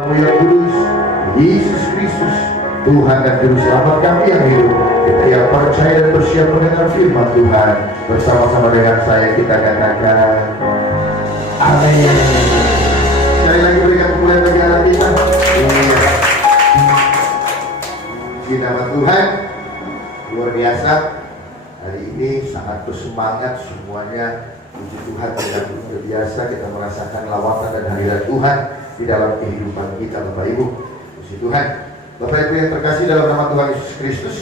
Yang kudus, Yesus Kristus, Tuhan dan Juru Selamat kami yang hidup. Kita yang percaya dan bersiap mendengar firman Tuhan, bersama-sama dengan saya kita katakan amin. Sekali lagi berikan kemuliaan bagi Allah kita. Di nama Tuhan, luar biasa. Hari ini sangat bersemangat semuanya. Puji Tuhan, dengan luar biasa kita merasakan lawatan dan hadirat Tuhan di dalam kehidupan kita, Bapak Ibu. Puji Tuhan. Bapak Ibu yang terkasih dalam nama Tuhan Yesus Kristus,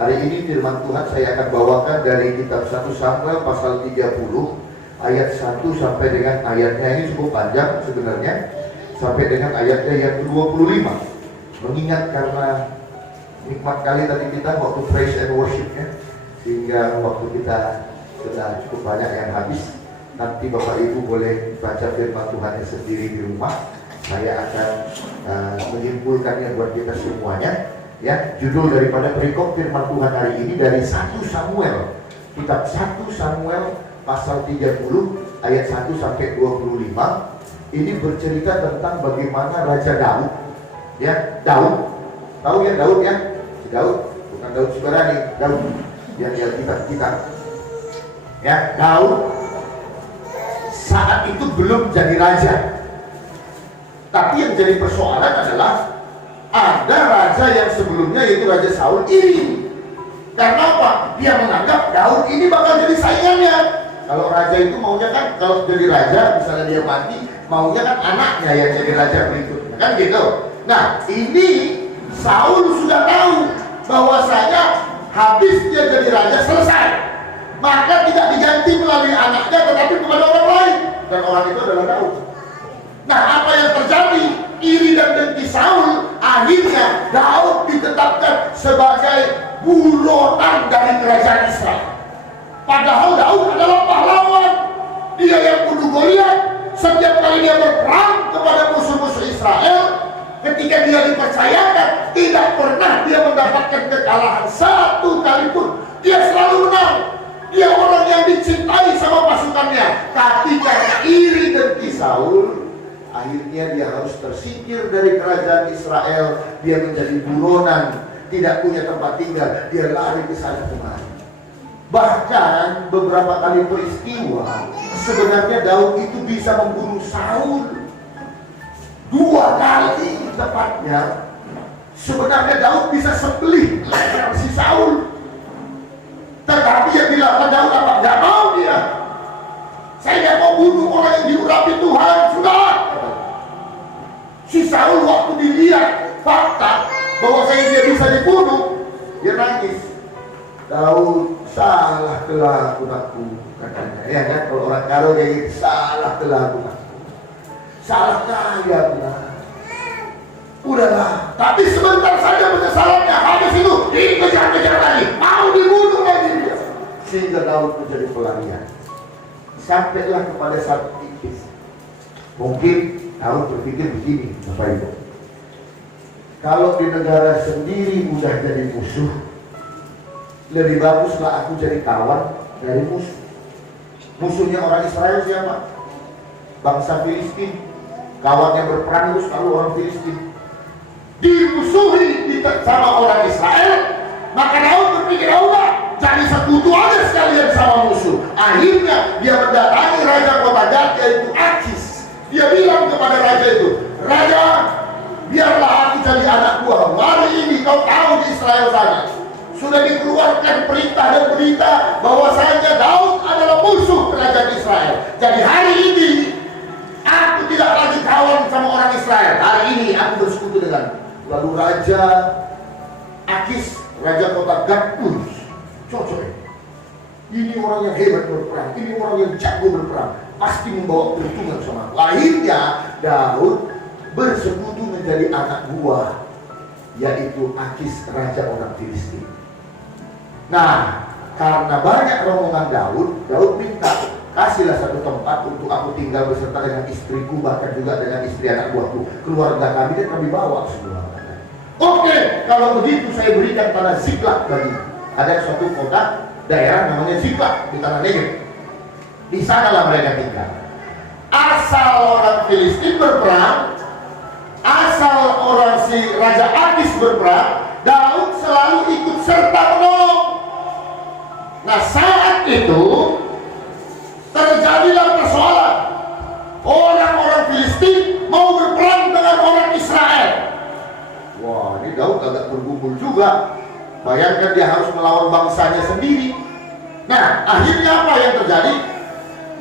hari ini firman Tuhan saya akan bawakan dari kitab 1 Samuel pasal 30 ayat 1 sampai dengan ayatnya ini cukup panjang sebenarnya, sampai dengan ayatnya yang ke-25. Mengingat karena nikmat kali tadi kita waktu praise and worship ya, sehingga waktu kita sudah cukup banyak yang habis. Nanti Bapak Ibu boleh baca firman Tuhannya sendiri di rumah. Saya akan menyimpulkannya buat kita semuanya. Ya, judul daripada perikop firman Tuhan hari ini dari 1 Samuel. Kitab 1 Samuel pasal 30 ayat 1 sampai 25. Ini bercerita tentang bagaimana Raja Daud. Ya, Daud. Tahu ya Daud ya? Si Daud, bukan Daud Subarani, Daud yang di Alkitab kita. Ya, Daud saat itu belum jadi raja. Tapi yang jadi persoalan adalah ada raja yang sebelumnya yaitu Raja Saul iri. Karena apa? Dia menganggap Daud ini bakal jadi saingannya. Kalau raja itu maunya kan kalau jadi raja, misalnya dia mati, maunya kan anaknya yang jadi raja berikutnya, kan gitu. Nah, ini Saul sudah tahu bahwasanya habis dia jadi raja selesai, maka tidak diganti melalui anaknya tetapi kepada orang lain, dan orang itu adalah Daud. Nah, apa yang terjadi? Iri dan dengki Saul, akhirnya Daud ditetapkan sebagai buronan dari kerajaan Israel. Padahal Daud adalah pahlawan. Dia yang bunuh Goliat. Setiap kali dia berperang kepada musuh-musuh Israel, ketika dia dipercayakan, tidak pernah dia mendapatkan kekalahan satu kali pun. Dia selalu menang. Dia orang yang dicintai sama pasukannya. Tapi karena iri dengki Saul, akhirnya dia harus tersingkir dari kerajaan Israel. Dia menjadi buronan, tidak punya tempat tinggal. Dia lari ke sana kemari. Bahkan beberapa kali peristiwa, sebenarnya Daud itu bisa membunuh Saul 2 kali tepatnya. Sebenarnya Daud bisa sembelih si Saul. Tetapi yang dilakukan Daud apa? Gak mau dia. Saya gak mau bunuh orang yang diurapi Tuhan. Sudah. Si Saul waktu dilihat fakta bahwa dia bisa dibunuh, dia nangis. Daud, salah telah aku, katanya. Ya kan, kalau orang karo kayak gitu, salah telah aku. Salah kaya benar. Udahlah, tapi sebentar saja penyesalannya. Habis itu dikejar-kejar lagi, mau dibunuh lagi dia. Sehingga Daud menjadi pelarian. Sampailah kepada satu titik. Mungkin Daud berpikir begini, Bapak Ibu. Kalau di negara sendiri udah jadi musuh, lebih baguslah aku jadi kawan dari musuh. Musuhnya orang Israel siapa? Bangsa Filistin. Kawan yang berperang itu selalu orang Filistin. Dimusuhi sama orang Israel, maka Daud berpikir, udah jadi sekutu aja sekalian sama musuh. Akhirnya dia mendatangi raja kota Gat, yaitu Akis. Dia bilang kepada raja itu, Raja, biarlah aku jadi anak buah. Hari ini kau tahu di Israel sana sudah dikeluarkan perintah dan berita bahwasanya Daud adalah musuh kerajaan Israel. Jadi hari ini aku tidak lagi kawan sama orang Israel. Hari ini aku bersekutu dengan. Lalu Raja Akis, raja kota Gat, cocok ya. Ini orang yang hebat berperang, ini orang yang jago berperang, pasti membawa keuntungan sama aku. Akhirnya Daud bersekutu menjadi anak buah, yaitu Akis, raja orang Filistin. Nah, karena banyak rombongan Daud minta, kasihlah satu tempat untuk aku tinggal beserta dengan istriku, bahkan juga dengan istri anak buahku. Keluarga kami dan kami bawa semua. Oke, kalau begitu saya berikan pada Ziklag bagi. Ada suatu kota, daerah namanya Ziklag di tanah Negev. Di sanalah mereka tinggal. Asal orang Filistin berperang, asal orang si Raja Akis berperang, Daud selalu ikut serta menolong. Nah, saat itu terjadilah persoalan. Orang-orang Filistin mau berperang dengan orang Israel. Wah, ini Daud agak bergumul juga. Bayangkan dia harus melawan bangsanya sendiri. Nah, akhirnya apa yang terjadi?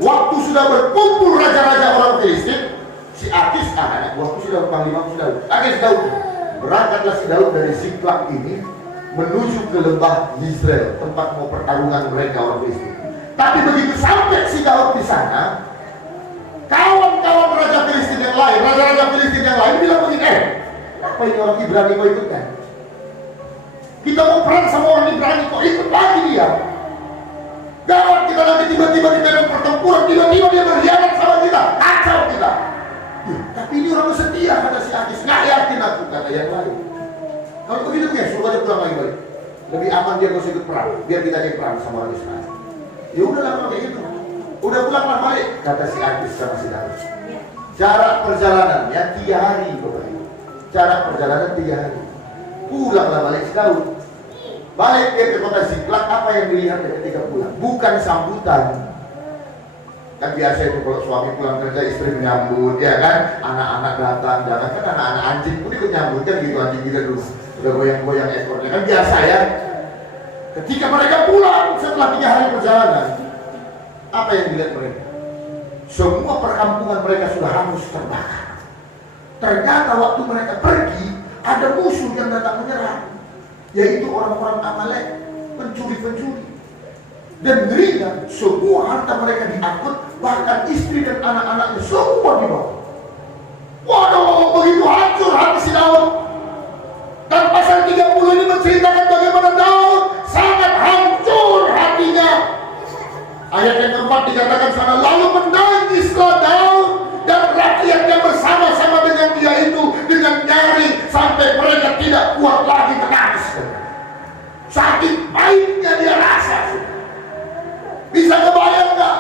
Waktu sudah berkumpul raja-raja orang Filistin, si Akis, waktu sudah panglima Daud. Akis Daud. Berangkatlah si Daud dari Ziklag ini menuju ke lembah Yizreel, tempat mau pertarungan mereka orang Filistin. Tapi begitu sampai si Daud di sana, kawan-kawan raja Filistin yang lain, raja-raja Filistin yang lain bilang begini, kenapa ini orang Ibrani kau ikutkan? Kita mau perang sama orang Ibrani, kok ikut lagi dia? Gawat, kita nanti tiba-tiba di medan pertempuran, tiba-tiba dia berkhianat sama kita, kacau kita. Ya, tapi ini orang setia, kata si Akis. Nggak yakin aku, kata yang lain. Kalau begitu ya, suruh aja pulang lagi balik. Lebih aman dia nggak ikut perang, biar kita jadi perang sama orang Israel. Ya udahlah kalau kayak gitu. Udah pulanglah balik, kata si Akis sama si Daud. Jarak perjalanannya 3 hari, Bapak Ibu. Jarak perjalanan 3 hari. Pulanglah balik si Daud. Balik dia ke kota Ziklag, apa yang dilihat ketika pulang? Bukan sambutan. Kan biasa itu kalau suami pulang kerja, istri menyambut, ya kan? Anak-anak datang, jangan kan anak-anak anjing pun ikut nyambut kan gitu, anjing kita dulu udah goyang-goyang ekornya, kan biasa ya. Ketika mereka pulang setelah 3 hari perjalanan, apa yang dilihat mereka? Semua perkampungan mereka sudah hangus terbakar. Ternyata waktu mereka pergi, ada musuh yang datang menyerang, yaitu orang-orang Amalek, pencuri-pencuri. Dan ngerinya, semua harta mereka diangkut, bahkan istri dan anak-anaknya semua dibawa. Waduh, begitu hancur hati si Daud. Dan pasal 30 ini menceritakan bagaimana Daud sangat hancur hatinya. Ayat yang keempat dikatakan sana, lalu menangislah Daud dan rakyat yang bersama-sama dengan dia itu dengan nyaring sampai mereka tidak kuat lagi menangis. Sakit pahitnya dia rasa. Bisa kebayang nggak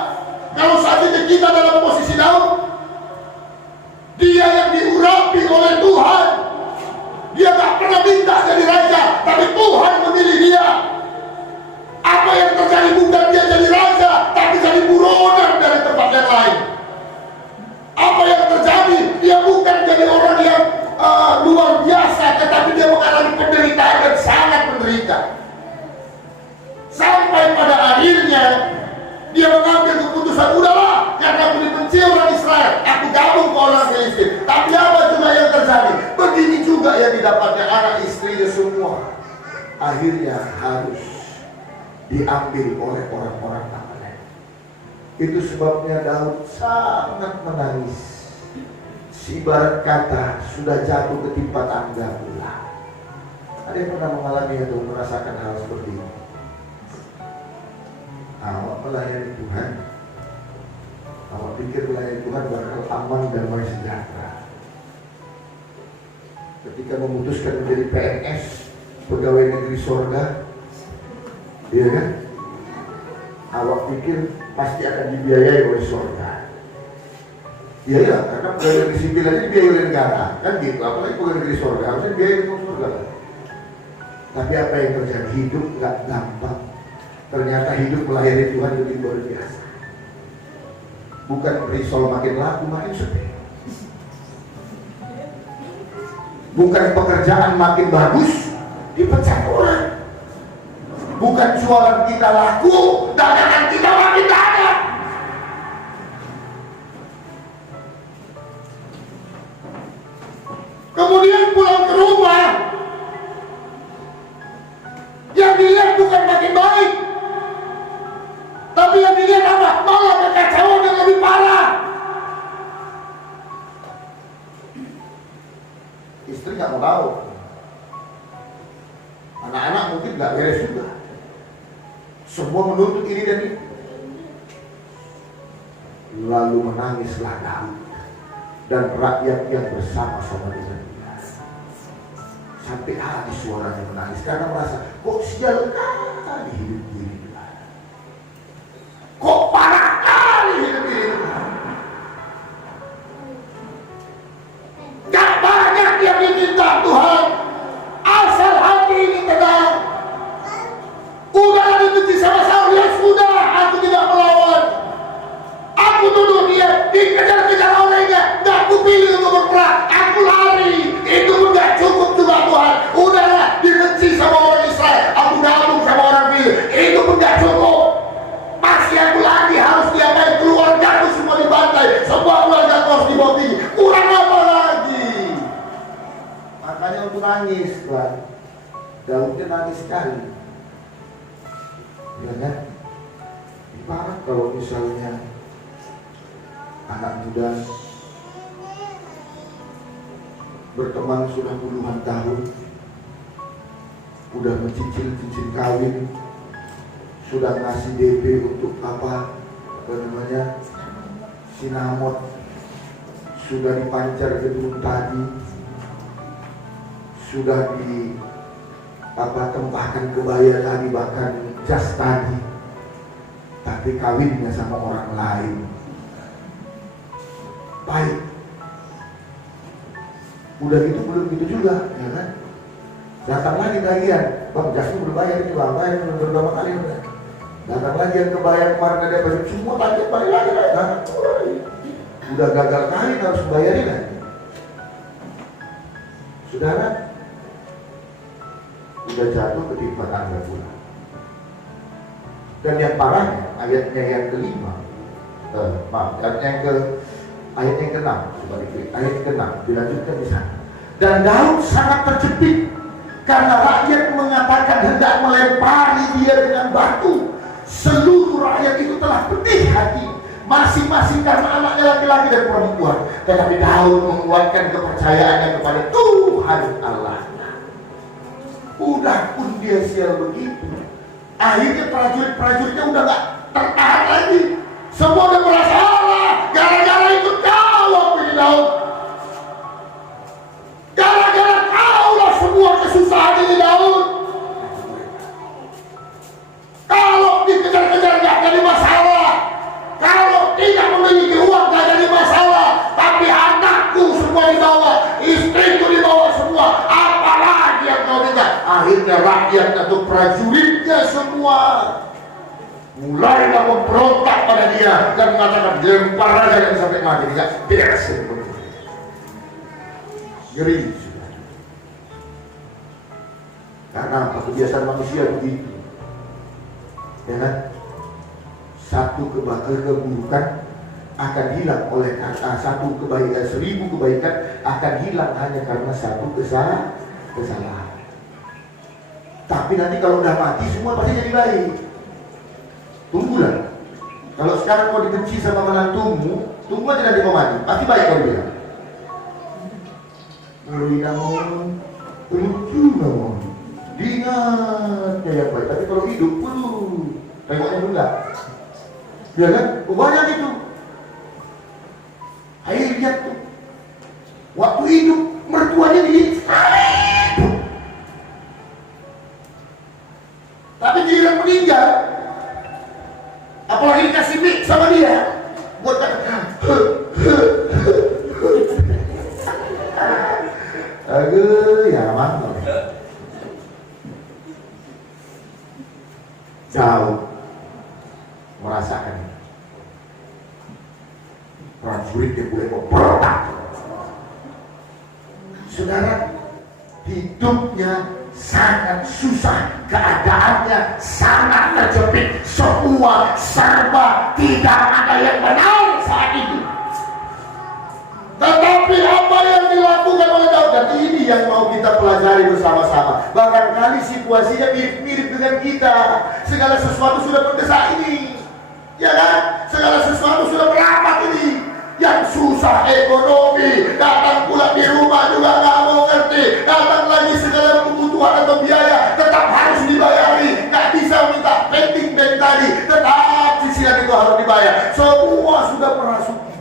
kalau saat ini kita dalam posisi Daud? Dia yang diurapi oleh Tuhan, dia nggak pernah minta jadi raja, tapi Tuhan memilih dia. Apa yang terjadi bukan dia jadi raja, tapi jadi buronan dari tempat yang lain. Apa yang terjadi? Dia bukan jadi orang yang luar biasa, tetapi dia mengalami penderitaan dan sangat menderita. Sampai pada akhirnya dia mengambil keputusan, udahlah, karena aku dibenci orang Israel, aku gabung ke orang Filistin. Tapi apa juga yang terjadi? Begini juga yang didapatnya anak istrinya semua. Akhirnya harus diambil oleh orang-orang Amalek. Itu sebabnya Daud sangat menangis. Ibarat kata sudah jatuh ketimpa tangga pula. Ada yang pernah mengalami atau merasakan hal seperti ini? Awak melayani Tuhan, awak pikir melayani Tuhan bakal aman, damai, sejahtera. Ketika memutuskan menjadi PNS, pegawai negeri sorga, iya kan? Awak pikir pasti akan dibiayai oleh sorga. Iya ya, karena pegawai negeri sipil aja dibiayai oleh negara, kan gitu. Apalagi pegawai negeri sorga, harusnya dibiayai oleh sorga. Tapi apa yang terjadi? Hidup nggak gampang. Ternyata hidup melayani Tuhan lebih luar biasa. Bukan risol makin laku, makin sepi. Bukan pekerjaan makin bagus, dipecat orang. Bukan jualan kita laku, dagangan kita makin banyak. Kemudian pulang ke rumah, yang dilihat bukan makin baik, tapi yang dilihat apa? Malah kekacauan yang lebih parah. Istri nggak mau tahu, anak-anak mungkin nggak beres juga. Semua menuntut ini dan itu. Lalu menangislah Daud dan rakyat yang bersama-sama dengan dia. Sampai habis suaranya menangis karena merasa kok sial kali hidup diri. Kok parah kali hidup ini. Gak banyak makanya untuk nangis, Tuhan. Daudnya nangis sekali. Ya kan? Ibarat kalau misalnya anak muda berteman sudah puluhan tahun, udah mencicil cincin kawin, sudah ngasih DP untuk apa namanya, sinamot, sudah dipancar gedung tadi, sudah di tempahkan kebaya tadi, bahkan jas tadi, tapi kawinnya sama orang lain. Baik, udah gitu belum gitu juga, ya kan? Datang lagi tagihan, bang jasmu belum bayar ini, bang bayar belum berapa kali udah. Datang lagi yang kebayar kemarin ada baju, semua tagihan balik lagi, udah gagal kali harus bayarin lagi. Saudara, udah jatuh ketimpa tangga pula. Dan yang parahnya ayatnya yang kelima, ayat yang ke-6, coba diklik, ayat ke-6 dilanjutkan di sana. Dan Daud sangat terjepit karena rakyat mengatakan hendak melempari dia dengan batu. Seluruh rakyat itu telah pedih hati, masing-masing karena anaknya laki-laki dan perempuan. Tetapi Daud menguatkan kepercayaannya kepada Tuhan Allah. Udah pun dia sial begitu, akhirnya prajurit-prajuritnya udah gak tertahan lagi. Semua udah merasa Allah, gara-gara ikut kau waktu ini Daud. Gara-gara kau lah semua kesusahan ini Daud. Kalau dikejar-kejar gak jadi masalah, kalau tidak memiliki uang gak jadi masalah, tapi anakku semua dibawa, istriku dibawa semua, apalagi yang kau minta? Akhirnya rakyat atau prajuritnya semua mulai memberontak pada dia dan mengatakan lempar aja dan sampai mati, tidak beres. Ngeri. Karena apa? Kebiasaan manusia begitu, ya kan? Satu keburukan akan hilang oleh satu kebaikan, 1000 kebaikan akan hilang hanya karena satu kesalahan. Tapi nanti kalau udah mati semua pasti jadi baik. Tunggulah. Kalau sekarang mau dibenci sama menantumu, tunggu aja nanti mau mati, pasti baik kau bilang. Ngeri namun, lucu namun, diingat yang baik. Tapi kalau hidup, tengoknya enggak. Ya kan? Banyak itu. Ayo lihat tuh. Waktu hidup mertuanya dilihat. Tapi giliran meninggal, apalagi dikasih mic sama dia, buat aduh ya mantap. Jauh merasakan prajurit yang boleh memberontak. Saudara, hidupnya sangat susah, keadaannya sangat terjepit, semua serba tidak ada yang benar saat itu. Tetapi apa yang dilakukan oleh Daud, dan ini yang mau kita pelajari bersama-sama. Barangkali situasinya mirip-mirip dengan kita. Segala sesuatu sudah mendesak ini, ya kan? Segala sesuatu sudah merapat ini. Yang susah ekonomi, datang pula di rumah juga nggak mau ngerti, datang lagi segala kebutuhan atau biaya tetap harus dibayari, nggak bisa minta pending bank tadi, tetap cicilan itu harus dibayar. Semua sudah merasuki.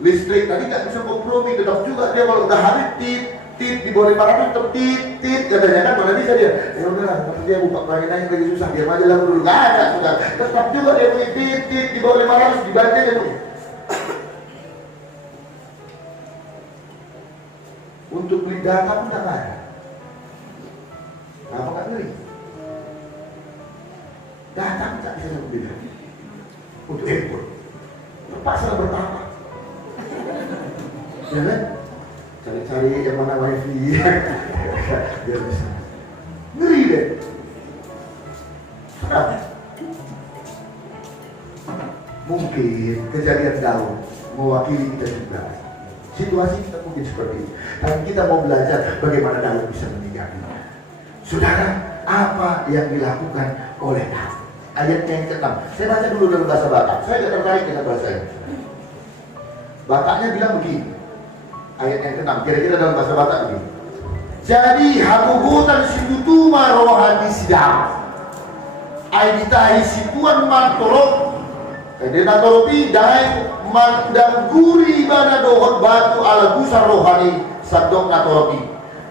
Listrik tadi nggak bisa kompromi, tetap juga dia kalau udah habis tit di bawah 500 tetap tit katanya kan, mana bisa dia? Ya udahlah, tapi dia buka pelanggan lagi susah, diam aja lah dulu, nggak ada sudah. Tetap juga dia punya tit di bawah 500 dibanting itu. Untuk beli data pun tak ada. Kenapa nggak beli? Data pun tak bisa beli. Untuk impor terpaksa bertambah. Ya kan? Cari-cari yang mana wifi biar bisa. Ngeri deh. Kenapa? Mungkin kejadian Daud mewakili kita juga. Situasi kita mungkin seperti itu. Tapi kita mau belajar bagaimana Daud bisa menyikapinya. Saudara, apa yang dilakukan oleh Daud? Ayatnya yang ke-6. Saya baca dulu dalam bahasa Batak. Saya tidak tertarik dengan bahasa ini. Bataknya bilang begini. Ayat yang ke-6. Kira-kira dalam bahasa Batak begini. Jadi habubutan sidutuma rohani sidam. Aiditahi situan mantolok. Kedena tolopi dai mandang guri bana dohon batu ala busar rohani sadong natolopi.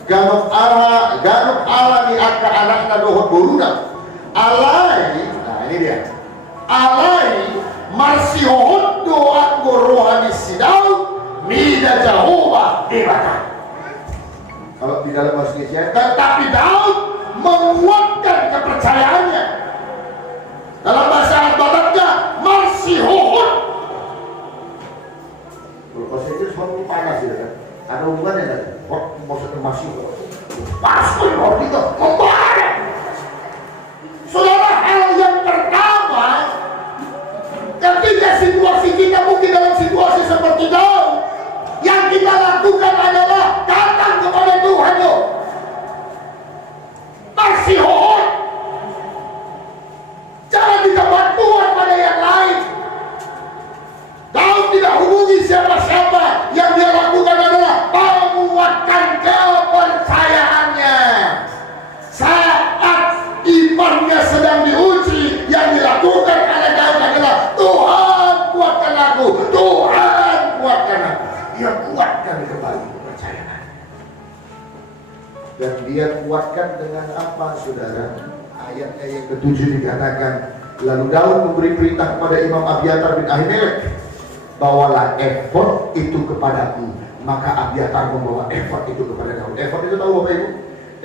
Ganok ala ni akka anak dohon boruna. Alai, nah ini dia. Alai marsihohon doa rohani sidau mida Jehovah debata. Kalau di dalam bahasa Indonesia, tetapi Daud menguatkan kepercayaannya. Dalam bahasa Bataknya marsihohon. Kalau bahasa Inggris selalu panas ya kan. Ada hubungannya kan? Maksudnya marsihohon. Marsihohon itu kembali. Saudara, hal yang pertama, ketika situasi kita mungkin dalam situasi seperti Daud, yang kita lakukan adalah datang kepada Tuhan. Marsihohon. Jangan minta bantuan pada yang lain. Daud tidak hubungi siapa-siapa. Yang dia lakukan adalah menguatkan kepercayaannya. Saat imannya sedang diuji, yang dilakukan oleh Daud adalah Tuhan kuatkan aku, Tuhan kuatkan aku. Dia kuatkan kembali kepercayaan. Dan dia kuatkan dengan apa, saudara? Ayatnya yang ke-7 dikatakan, lalu Daud memberi perintah kepada Imam Abiatar bin Ahimelek, bawalah efod itu kepadaku. Maka Abiatar membawa efod itu kepada Daud. Efod itu tahu Bapak Ibu?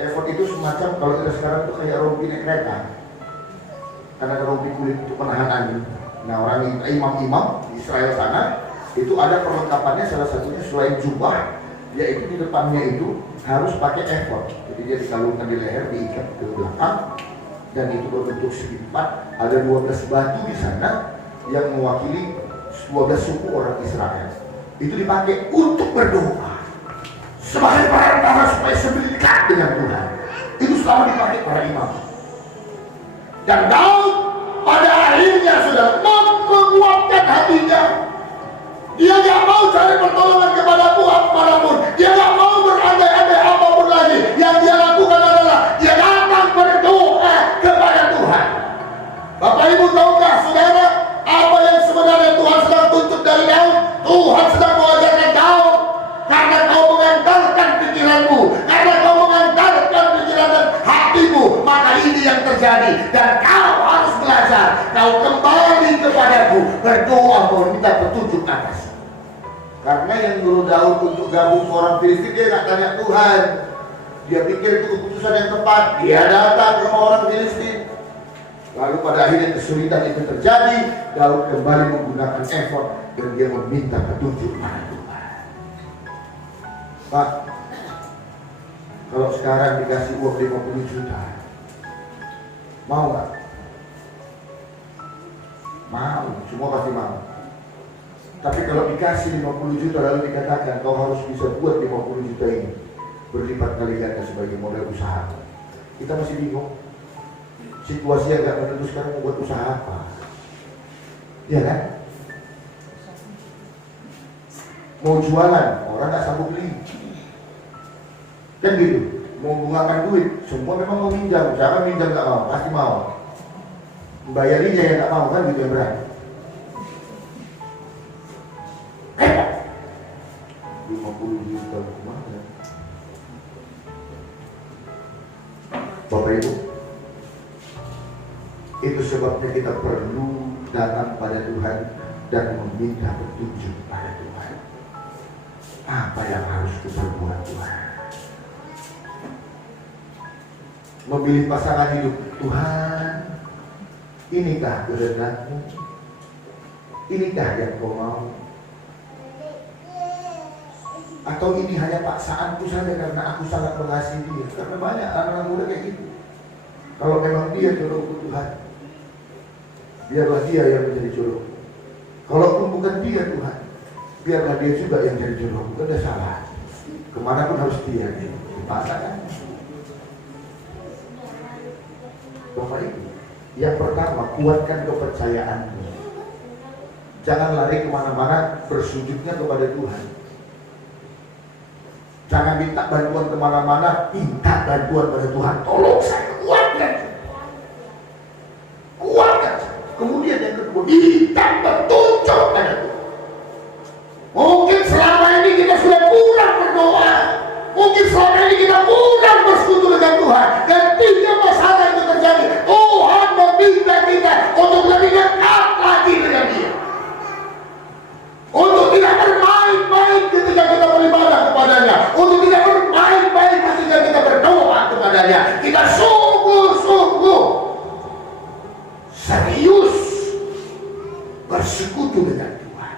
Efod itu semacam, kalau kita sekarang itu kayak rompi naik kereta. Karena ada rompi kulit untuk menahan angin. Nah, orang imam-imam di Israel sana itu ada perlengkapannya, salah satunya selain jubah, yaitu di depannya itu harus pakai efod. Jadi dia dikalungkan di leher, diikat ke belakang, dan itu berbentuk segi empat. Ada 12 batu di sana yang mewakili 12 suku orang Israel. Itu dipakai untuk berdoa sebagai perantara supaya dekat dengan Tuhan. Itu selalu dipakai para imam. Dan Daud pada akhirnya sudah menguatkan hatinya. Dia gak mau cari pertolongan kepada Tuhan manapun. Dia gak mau berandai-andai apapun lagi. Yang dia lakukan adalah dia datang berdoa kepada Tuhan. Bapak Ibu tahukah saudara apa yang sebenarnya Tuhan sedang tuntut dari Daud? Tuhan sedang mengajarkan Daud, karena kau mengantarkan pikiranmu, karena kau mengantarkan pikiran dan hatimu, maka ini yang terjadi. Dan kau harus belajar, kau kembali kepadaku, berdoa meminta petunjuk atas. Karena yang nyuruh Daud untuk gabung ke orang Filistin, dia nggak tanya Tuhan. Dia pikir itu keputusan yang tepat. Dia datang ke orang Filistin. Lalu pada akhirnya kesulitan itu terjadi. Daud kembali menggunakan efod dan dia meminta petunjuk pada Tuhan. Pak, kalau sekarang dikasih uang 50 juta, mau nggak? Mau, semua pasti mau. Tapi kalau dikasih 50 juta lalu dikatakan kau harus bisa buat 50 juta ini berlipat kali ganda sebagai modal usaha, kita masih bingung. Situasi yang gak menentu sekarang mau buat usaha apa? Iya kan? Mau jualan, orang gak sanggup beli. Kan gitu. Mau menggunakan duit, semua memang mau minjam. Siapa minjam gak mau? Pasti mau. Membayarinya yang gak mau, kan gitu yang berat. 50 juta kemana? Bapak Ibu, itu sebabnya kita perlu datang pada Tuhan dan meminta petunjuk pada Tuhan. Apa yang harus kita buat Tuhan? Memilih pasangan hidup, Tuhan, inikah kehendakmu? Inikah yang kau mau? Atau ini hanya paksaanku saja karena aku sangat mengasihi dia? Karena banyak anak-anak muda kayak gitu. Kalau memang dia jodohku Tuhan, biarlah dia yang menjadi jodoh. Kalaupun bukan dia Tuhan, biarlah dia juga yang jadi jodoh. Bukan ada salah. Kemana pun harus dia dipasangkan. Bapak Ibu, yang pertama, kuatkan kepercayaanmu. Jangan lari kemana-mana, bersujudnya kepada Tuhan. Jangan minta bantuan kemana-mana, minta bantuan pada Tuhan. Tolong saya, kuatkan. Kuatkan. Kemudian yang kedua, minta petunjuk pada Tuhan. Mungkin selama ini kita sudah kurang berdoa. Mungkin selama ini kita kurang bersekutu dengan Tuhan. Dan tiga masalah itu terjadi. Tuhan meminta kita untuk lebih dekat lagi dengan Dia. Untuk tidak bermain-main ketika kita beribadah kepadanya. Untuk tidak bermain-main ketika kita berdoa kepadanya. Kita sungguh-sungguh serius bersekutu dengan Tuhan.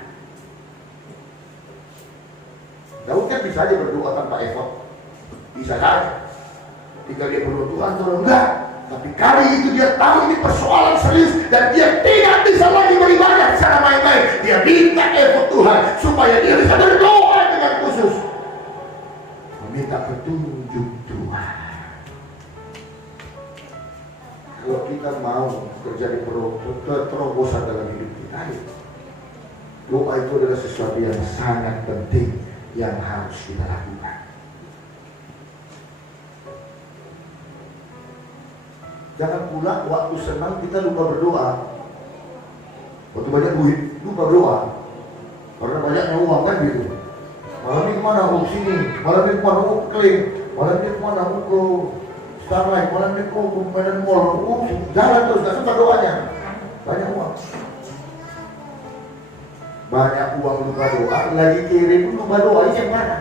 Daud kan bisa aja berdoa tanpa efort. Bisa saja. Ketika dia berdoa, Tuhan tolong, enggak. Tapi kali itu dia tahu ini persoalan serius dan dia tidak bisa lagi beribadah secara main-main. Dia minta effort Tuhan supaya dia bisa berdoa dengan khusus, meminta petunjuk Tuhan. Kalau kita mau terjadi terobosan dalam hidup kita, doa itu adalah sesuatu yang sangat penting yang harus kita lakukan. Jangan pula waktu senang kita lupa berdoa. Waktu banyak duit, lupa berdoa. Karena banyaknya uang kan gitu. Malam ini kemana? Oh sini. Malam ini kemana? Oh kling. Malam ini kemana? Oh ke Starlight. Malam ini ke Medan Mall. Oh jalan terus, gak sempat doanya. Banyak uang. Banyak uang lupa doa. Lagi kirim lupa doa. Ini yang mana?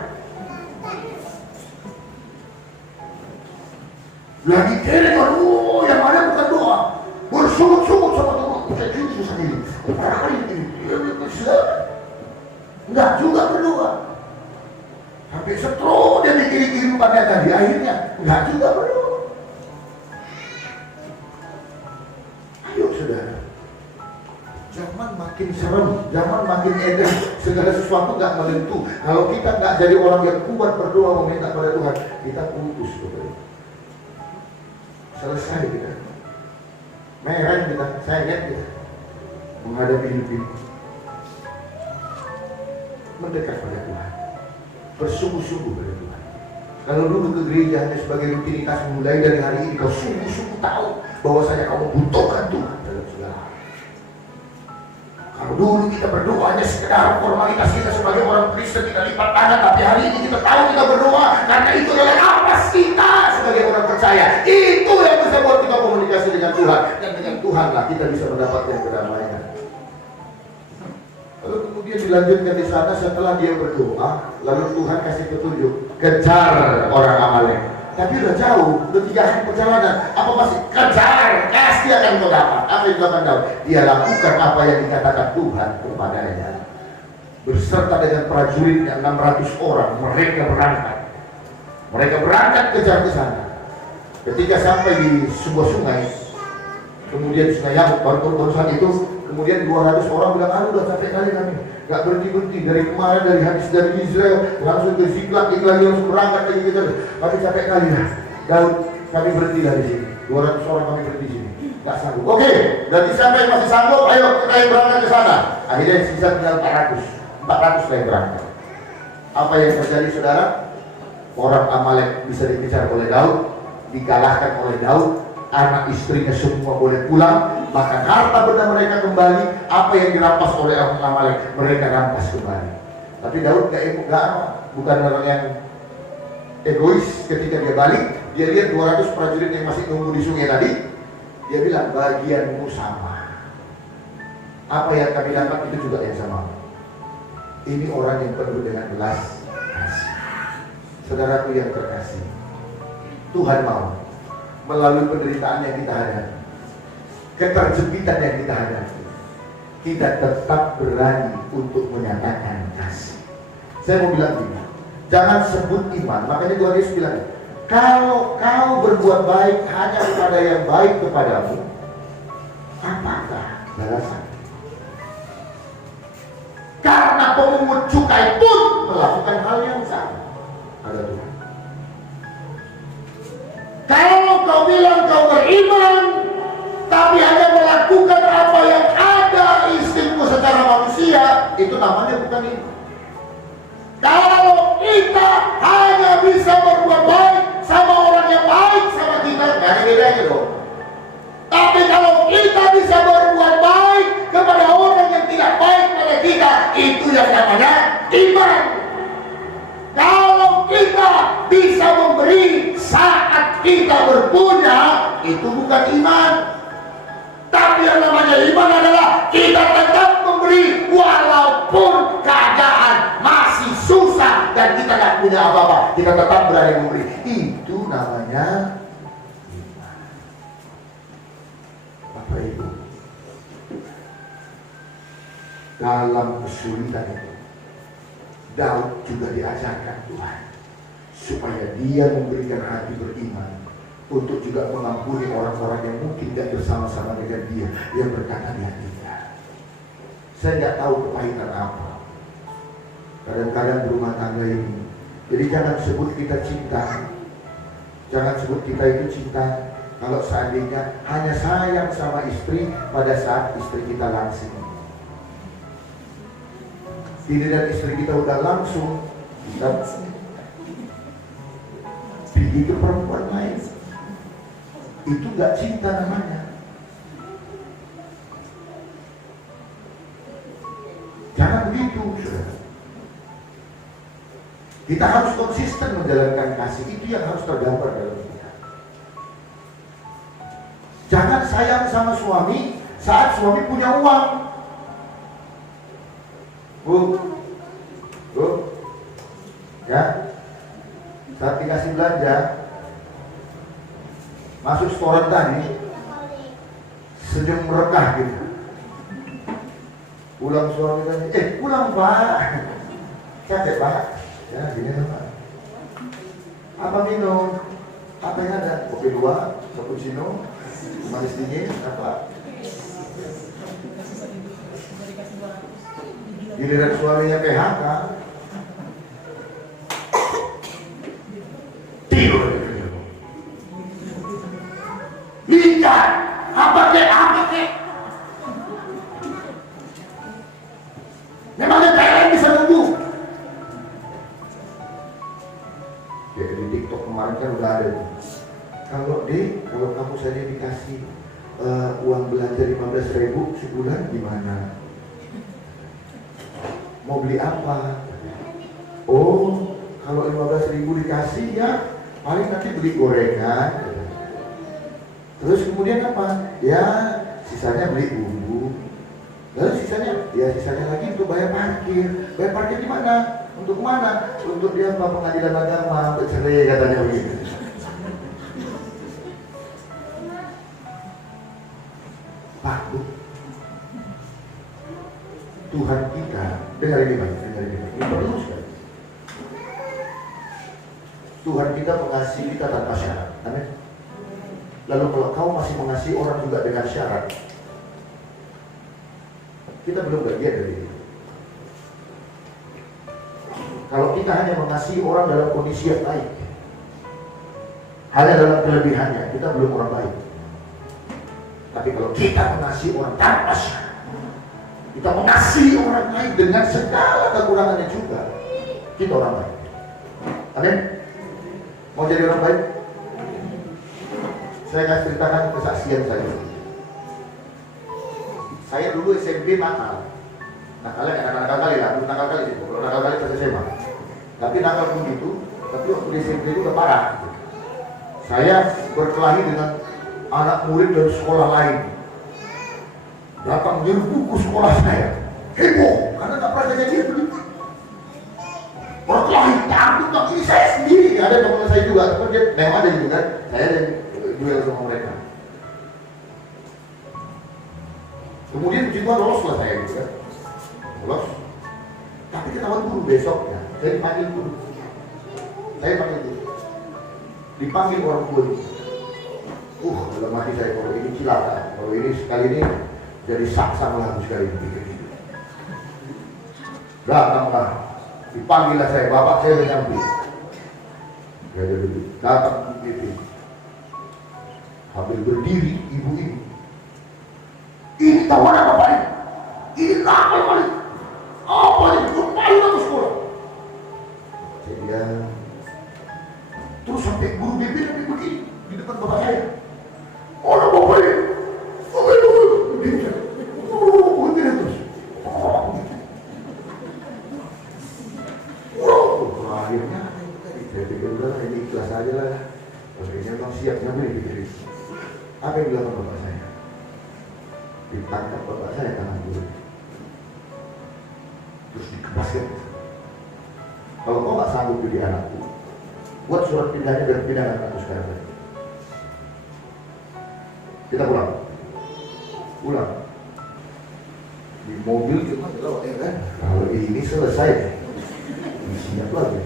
Lagi kirim, aduh, yang mana bukan doa. Bersungut-sungut sama Tuhan. Bukan jujur sendiri. Berapa ini? Enggak juga berdoa. Sampai setro dia mikirin kehidupannya tadi. Akhirnya enggak juga berdoa. Ayo saudara. Zaman makin serem, zaman makin edan, segala sesuatu enggak menentu. Kalau kita enggak jadi orang yang kuat berdoa meminta pada Tuhan, kita putus saudara. Selesai kita, merah kita, saya lihat kita menghadapi hidup ini, mendekat pada Tuhan, bersungguh-sungguh pada Tuhan. Kalau dulu ke gereja hanya sebagai rutinitas, mulai dari hari ini kau sungguh-sungguh tahu bahwasanya kamu butuhkan Tuhan dalam segala hal. Kalau dulu kita berdoa hanya sekedar formalitas kita sebagai orang Kristen, kita lipat tangan, tapi hari ini kita tahu kita berdoa karena itu adalah nafas kita sebagai orang percaya. Itu yang bisa buat kita komunikasi dengan Tuhan, dan dengan Tuhanlah kita bisa mendapatkan kedamaian. Lalu kemudian dilanjutkan di sana, setelah dia berdoa, lalu Tuhan kasih petunjuk, kejar orang Amalek. Tapi udah jauh, udah 3 hari perjalanan. Apa masih kejar? Pasti akan kau dapat. Apa yang dilakukan Daud? Dia lakukan apa yang dikatakan Tuhan kepadanya. Berserta dengan prajuritnya 600 orang, mereka berangkat. Mereka berangkat kejar ke sana. Ketika sampai di sebuah sungai, kemudian sungai Yabok, baru saat itu, kemudian 200 orang bilang, aduh udah capek kali kami, gak berhenti-berhenti dari kemarin, dari hadis dari Israel, langsung ke Ziklag, lagi langsung berangkat lagi gitu. Kami capek kali lah, Daud, kami berhenti dari sini, 200 orang kami berhenti di sini, gak sanggup. Oke, berarti siapa yang masih sanggup, ayo kita yang berangkat ke sana. Akhirnya sisa tinggal 400 yang berangkat. Apa yang terjadi saudara? Orang Amalek bisa dikejar oleh Daud, dikalahkan oleh Daud, anak istrinya semua boleh pulang, bahkan harta benda mereka kembali. Apa yang dirampas oleh orang Amalek mereka rampas kembali. Tapi Daud bukan orang yang egois. Ketika dia balik, dia lihat 200 prajurit yang masih nunggu di sungai tadi. Dia bilang, bagianmu sama, apa yang kami dapat itu juga yang sama. Ini orang yang penuh dengan belas kasih. Saudaraku yang terkasih, Tuhan mau melalui penderitaan yang kita hadapi, keterjempitan yang kita hadapi, kita tetap berani untuk menyatakan kasih. Saya mau bilang gini, jangan sebut iman. Makanya Tuhan Yesus bilang, kalau kau berbuat baik hanya kepada yang baik kepadamu, apakah balasan? Karena pemungut cukai pun melakukan hal yang sama. ada Tuhan. Kalau kau bilang kau beriman, tapi hanya melakukan apa yang ada instingmu secara manusia, itu namanya bukan iman. Kalau kita hanya bisa berbuat baik sama orang yang baik sama kita, nggak ada bedanya dong. Tapi kalau kita bisa berbuat baik kepada orang yang tidak baik pada kita, itu yang namanya iman. Kalau kita bisa memberi saat kita berpunya, itu bukan iman. Tapi yang namanya iman adalah kita tetap memberi walaupun keadaan masih susah dan kita nggak punya apa-apa, kita tetap berani memberi. Itu namanya iman. Bapak Ibu, dalam kesulitan itu Daud juga diajarkan Tuhan supaya dia memberikan hati beriman untuk juga mengampuni orang-orang yang mungkin tidak bersama-sama dengan dia, yang berkata di hatinya, saya nggak tahu kepahitan apa kadang-kadang berumah tangga ini. Jadi jangan sebut kita cinta, jangan sebut kita itu cinta kalau seandainya hanya sayang sama istri pada saat istri kita langsing. Giliran istri kita udah langsung, kita begitu perempuan lain, itu gak cinta namanya. Jangan begitu, saudara. Kita harus konsisten menjalankan kasih, itu yang harus tergambar dalam kita. Jangan sayang sama suami saat suami punya uang. Bu, ya, saat dikasih belanja, masuk restoran tadi, senyum merekah gitu. Pulang suami tadi, pulang Pak, capek Pak, ya gini lah Pak. Apa minum? Apa yang ada? Kopi 2, cappuccino, manis dingin, apa? Giliran suaminya PHK, tidur. Lihat, apa kek? Memangnya PLN bisa nunggu? Ya di TikTok kemarin kan udah ada. Kalau kamu saja dikasih uang belanja 15.000 sebulan gimana? Mau beli apa? Oh, kalau 15.000 dikasih ya paling nanti beli gorengan. Terus kemudian apa? Ya sisanya beli bumbu. Lalu sisanya lagi untuk bayar parkir. Bayar parkir di mana? Untuk mana? Untuk dia pengadilan agama, bercerai katanya begitu. Pak, Bu, Tuhan kita, dengar ini baik, ini perlu sekali. Tuhan kita mengasihi kita tanpa syarat, amin. Lalu kalau kau masih mengasihi orang juga dengan syarat, kita belum bagian dari itu. Kalau kita hanya mengasihi orang dalam kondisi yang baik, hanya dalam kelebihannya, kita belum orang baik. Tapi kalau kita mengasihi orang tanpa syarat, kita mengasihi orang lain dengan segala kekurangannya juga, kita orang baik. Amin. Mau jadi orang baik? Saya akan ceritakan kesaksian saya. Saya dulu SMP nakal. Nakalnya kan nakal kali lah, belum nakal kali sih. Kalau nakal kali pas SMA. Tapi nakal pun gitu, tapi waktu di SMP itu udah parah. Saya berkelahi dengan anak murid dari sekolah lain. Datang nyerbu ke sekolah saya. Heboh, karena tak pernah kejadian begitu. Berkelahi, takut, ini saya sendiri. Ada teman saya juga, dia memang ada juga. Saya yang duel sama mereka. Kemudian puji Tuhan loloslah saya gitu kan. Lolos. Tapi ketahuan guru besoknya, saya dipanggil guru. Dipanggil orang tua itu. Dalam hati saya, kalau ini cilaka. Kalau ini sekali ini jadi saksang lah sekali ini pikir gitu. Datanglah, dipanggillah saya, bapak saya udah nyampe. Gak ada duit. Datang BP. Sambil berdiri ibu-ibu. Ini tawaran apa Pak? Ini nakal Pak. Apa ini? Kembali ke sekolah. Saya bilang, terus sampai guru BP nanti begini di depan bapak saya. Orang bapak ini, bapak ini, terus. Akhirnya saya pikir udah ini ikhlas aja lah. Akhirnya memang siap ngambil dipikirin. Apa yang dilakukan bapak saya? Ditangkap bapak saya tangan guru. Terus dikebaskan. Kalau kau nggak sanggup jadi anakku, buat surat pindahnya biar pindah anakku sekarang. Kita pulang. Di mobil cuma ya kan. Kalau ini selesai, isinya tuh lagi.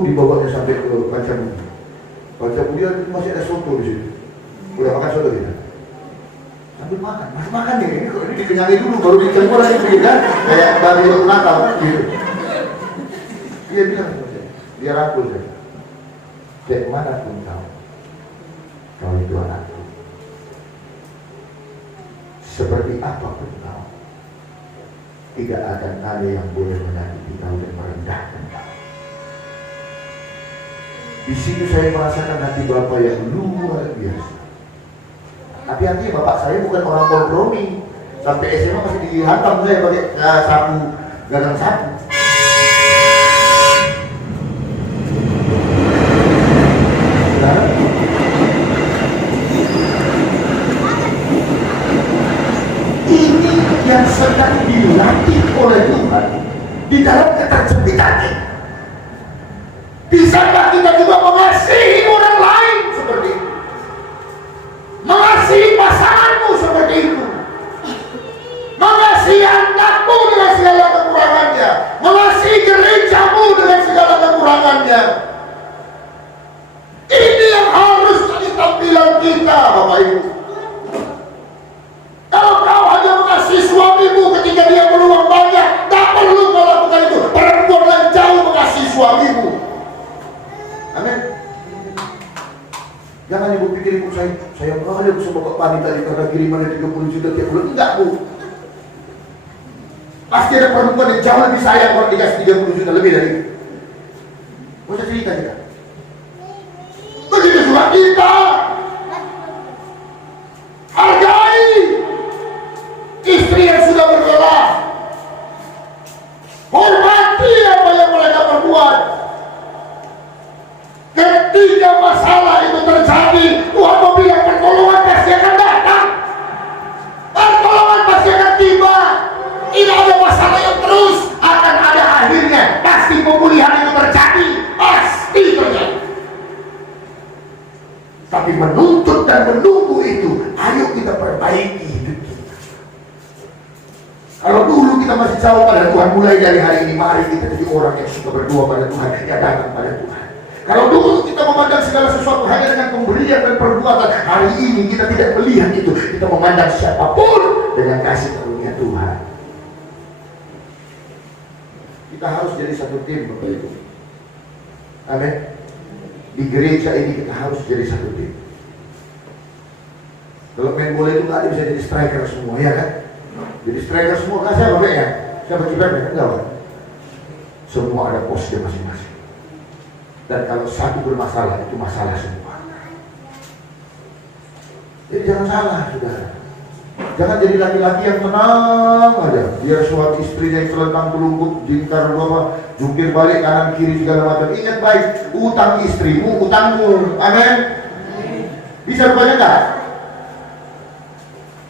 Dibawanya sampai ke Pancabudi. Pancabudi masih ada soto di situ. Udah makan soto kita? Sambil makan, masih makan nih. Ini dikenyangin dulu, baru dicampur lagi kan? Kayak baru Natal gitu. Dia bilang sama saya, dia rangkul saya. Kayak mana pun kau itu anakku. Seperti apapun kau, tidak akan ada yang boleh menyakiti kau dan merendahkan kau. Di situ saya merasakan hati Bapak yang luar biasa. Hati-hati Bapak saya bukan orang kompromi. Sampai SMA masih dihantam saya pakai sapu, gagang sapu. Ini yang sedang dilatih oleh Tuhan di dalam keterjempitan ini. Bisakah kita juga mengasihi orang lain seperti itu? Mengasihi pasanganmu seperti itu? Mengasihi anakmu dengan segala kekurangannya? Mengasihi gerejamu dengan segala kekurangannya? Ini yang harus jadi tampilan kita, Bapak Ibu. Kalau kau hanya mengasihi suamimu ketika dia peluang banyak, tak perlu kau lakukan itu. Perempuan lain jauh mengasihi suamimu. Amin. Jangan ibu pikir ibu saya kali aku sama Pak Pani tadi karena kirimannya 30 juta tiap bulan. Enggak Bu. Pasti ada perempuan yang jauh lebih sayang kalau dikasih 30 juta lebih dari itu. Mau saya cerita kita. Begitu juga kita. Hargai istri yang sudah berlelah. Hormati apa yang mereka perbuat. Ketika masalah itu terjadi, Tuhan mau bilang pertolongan pasti akan datang. Pertolongan pasti akan tiba. Tidak ada masalah yang terus, akan ada akhirnya. Pasti pemulihan itu terjadi. Pasti terjadi. Tapi menuntut dan menunggu itu, ayo kita perbaiki hidup kita. Kalau dulu kita masih jauh pada Tuhan, mulai dari hari ini, mari kita jadi orang yang suka berdoa pada Tuhan, yang datang pada Tuhan. Kalau dulu kita memandang segala sesuatu hanya dengan pemberian dan perbuatan, hari ini kita tidak melihat itu. Kita memandang siapapun dengan kasih karunia Tuhan. Kita harus jadi satu tim, Bapak Ibu. Amin. Di gereja ini kita harus jadi satu tim. Kalau main bola itu nggak ada bisa jadi striker semua, ya kan? Jadi striker semua kan siapa ya? Siapa kipernya? Enggak. Semua ada posnya masing-masing. Dan kalau satu bermasalah, itu masalah semua. Jadi jangan salah, saudara. Jangan jadi laki-laki yang tenang aja. Biar suami istrinya yang selentang telungkup, jingkar jungkir balik kanan kiri segala macam. Ingat baik, utang istrimu, utangmu. Amin. Bisa rupanya enggak?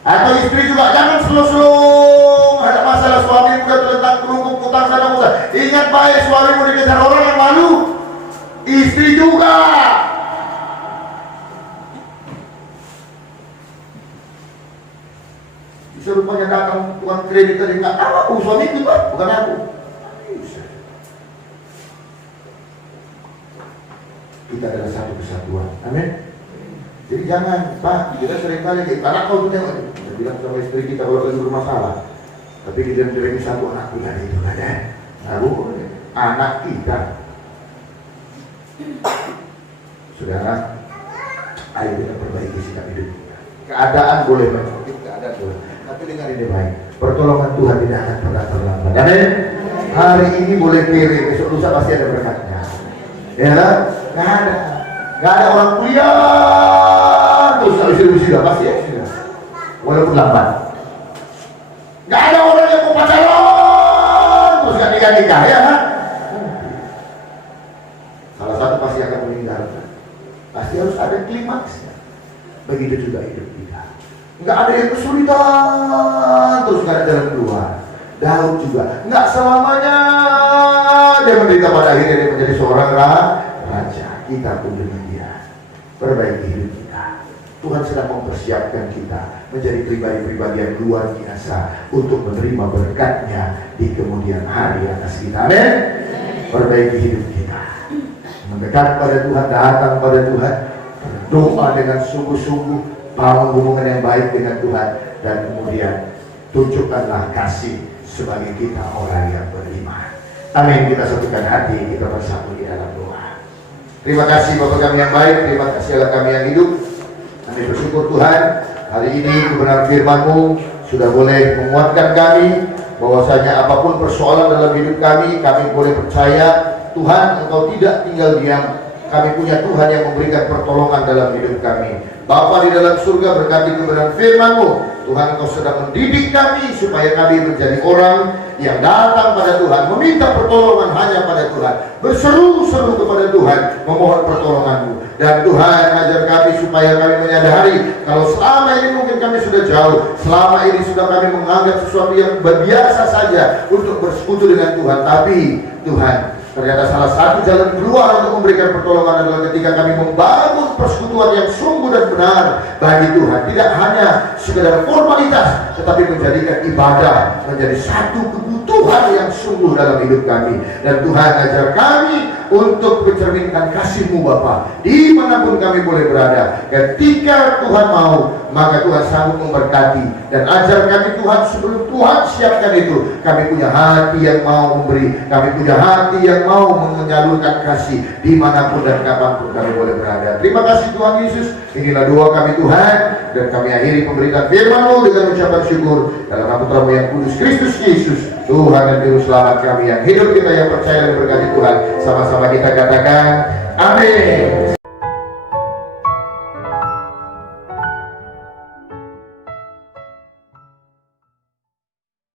Atau istri juga jangan slow-slow. Ada masalah suami udah telentang telungkup, utang sana utang. Ingat baik, suamimu dikejar orang yang malu. Istri juga. Bisa rupanya datang tukang kredit tadi nggak tahu aku suami itu Pak, bukan aku. Bisa. Kita adalah satu kesatuan. Amin. Jadi jangan Pak, kita sering kali karena kau tuh jangan. Kita bilang sama istri kita kalau lagi bermasalah, tapi kita mencari satu anak kita itu ada. Nah, anak kita. Saudara, ayo kita perbaiki sikap hidup kita. Keadaan boleh menyakit, keadaan boleh, tapi dengan ini baik. Pertolongan Tuhan tidak akan pernah terlambat. Amin. Hari ini boleh kiri, besok lusa pasti ada berkatnya. Ya kan? Nggak ada orang kuliah terus habis itu sudah pasti ya sudah. Walaupun lambat. Nggak ada orang yang mau pacaran terus nggak nikah ya kan? Salah satu pasti akan meninggalkan. Pasti harus ada klimaksnya. Begitu juga hidup kita. Nggak ada yang kesulitan terus nggak ada jalan keluar. Daud juga nggak selamanya dia menderita, pada akhirnya dia menjadi seorang raja. Kita pun dengan dia perbaiki hidup kita. Tuhan sedang mempersiapkan kita menjadi pribadi-pribadi yang luar biasa untuk menerima berkatnya di kemudian hari atas kita. Amin. Perbaiki hidup kita, mendekat pada Tuhan, datang pada Tuhan, berdoa dengan sungguh-sungguh, bangun hubungan yang baik dengan Tuhan, dan kemudian tunjukkanlah kasih sebagai kita orang yang beriman. Amin. Kita satukan hati, kita bersatu di dalam doa. Terima kasih Bapa kami yang baik, terima kasih Allah kami yang hidup. Kami bersyukur Tuhan, hari ini kebenaran firman-Mu sudah boleh menguatkan kami, bahwasanya apapun persoalan dalam hidup kami boleh percaya Tuhan Engkau tidak tinggal diam. Kami punya Tuhan yang memberikan pertolongan dalam hidup kami. Bapa di dalam surga, berkati kebenaran firman-Mu. Tuhan, Engkau sedang mendidik kami supaya kami menjadi orang yang datang pada Tuhan, meminta pertolongan hanya pada Tuhan, berseru-seru kepada Tuhan, memohon pertolongan-Mu. Dan Tuhan, ajar kami supaya kami menyadari kalau selama ini mungkin kami sudah jauh, selama ini sudah kami menganggap sesuatu yang biasa saja untuk bersekutu dengan Tuhan. Tapi Tuhan, ternyata salah satu jalan keluar untuk memberikan pertolongan adalah ketika kami membangun persekutuan yang sungguh dan benar bagi Tuhan. Tidak hanya sekedar formalitas, tetapi menjadikan ibadah menjadi satu kebutuhan yang sungguh dalam hidup kami. Dan Tuhan, ajar kami untuk mencerminkan kasih-Mu Bapa dimanapun kami boleh berada. Ketika Tuhan mau, maka Tuhan sanggup memberkati. Dan ajar kami Tuhan, sebelum Tuhan siapkan itu, kami punya hati yang mau memberi, kami punya hati yang mau menyalurkan kasih dimanapun dan kapanpun kami boleh berada. Terima kasih Tuhan Yesus. Inilah doa kami Tuhan, dan kami akhiri pemberitaan firman-Mu dengan ucapan syukur dalam nama Putra-Mu yang kudus, Kristus Yesus, Tuhan dan Juru Selamat kami yang hidup, kita yang percaya dan berkati Tuhan. Sama-sama kita katakan amin.